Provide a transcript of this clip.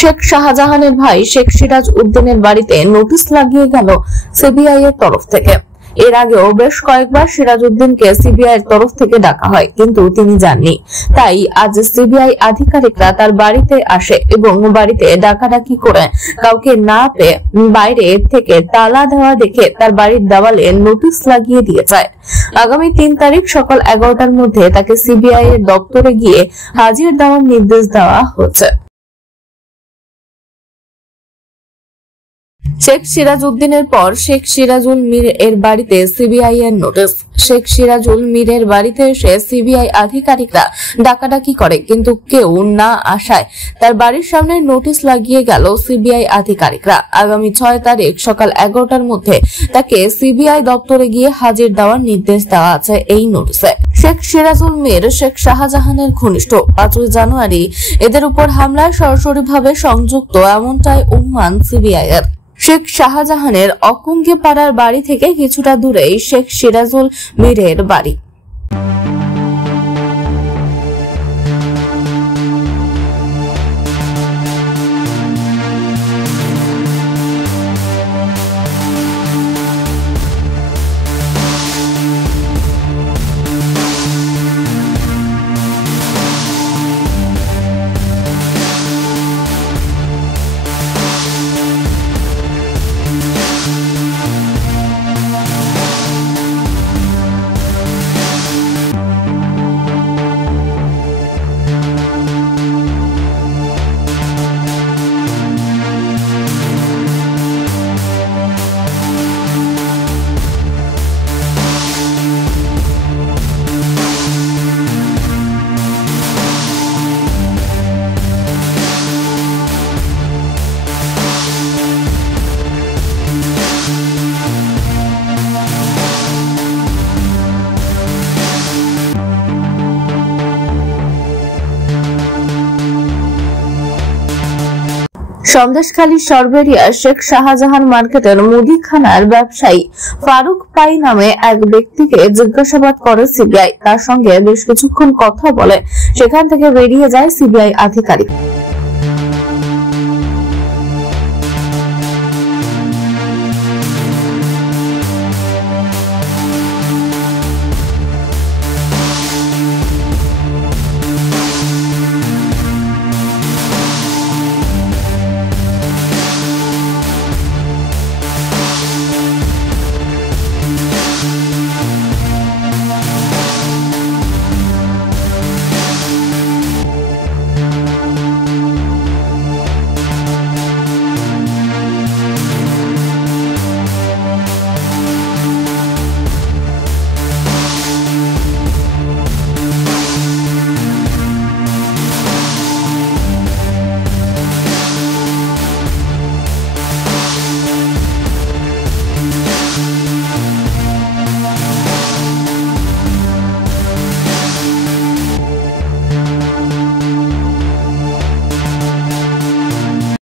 শেখ শাহজাহানের ভাই শেখ সিরাজ উদ্দিনের বাড়িতে নোটিশ লাগিয়ে গেল সিবিআই এর তরফ থেকে। এর আগেও বেশ কয়েকবার সিরাজ উদ্দিনকে সিবিআই এর তরফ থেকে ডাকা হয়, কিন্তু তিনি যাননি। তাই আজ সিবিআই আধিকারিকরা তার বাড়িতে আসে এবং বাড়িতে ডাকাডাকি করে কাউকে না পেয়ে বাইরে থেকে তালা দেওয়া দেখে তার বাড়ির দেওয়ালে নোটিশ লাগিয়ে দিয়ে যায়। আগামী 3 তারিখ সকাল 11টার মধ্যে তাকে সিবিআই এর দপ্তরে গিয়ে হাজির দেওয়ার নির্দেশ দেওয়া হচ্ছে। শেখ সিরাজ উদ্দিনের পর শেখ সিরাজুল মীর এর বাড়িতে সিবিআই এর নোটিশ। শেখ সিরাজুল মীরের বাড়িতে এসে সিবিআই আধিকারিকরা ডাকাডাকি করে, কিন্তু কেউ না আসায় তার বাড়ির সামনে নোটিশ লাগিয়ে গেল সিবিআই আধিকারিকরা। আগামী 6 তারিখ সকাল 11টার মধ্যে তাকে সিবিআই দপ্তরে গিয়ে হাজির দেওয়ার নির্দেশ দেওয়া আছে এই নোটিশে। শেখ সিরাজুল মীর শেখ শাহজাহানের ঘনিষ্ঠ। 5 জানুয়ারি এদের উপর হামলায় সরাসরিভাবে সংযুক্ত এমনটাই অনুমান সিবিআই এর। শেখ শাহজাহানের অকুঙ্গে পাড়ার বাড়ি থেকে কিছুটা দূরেই শেখ সিরাজুল মীরের বাড়ি। সন্দেশখালী সরবেরিয়া শেখ শাহজাহান মার্কেটের মুদিখানার ব্যবসায়ী ফারুক পাই নামে এক ব্যক্তিকে জিজ্ঞাসাবাদ করে সিবিআই। তার সঙ্গে বেশ কিছুক্ষণ কথা বলে সেখান থেকে বেরিয়ে যায় সিবিআই আধিকারিক।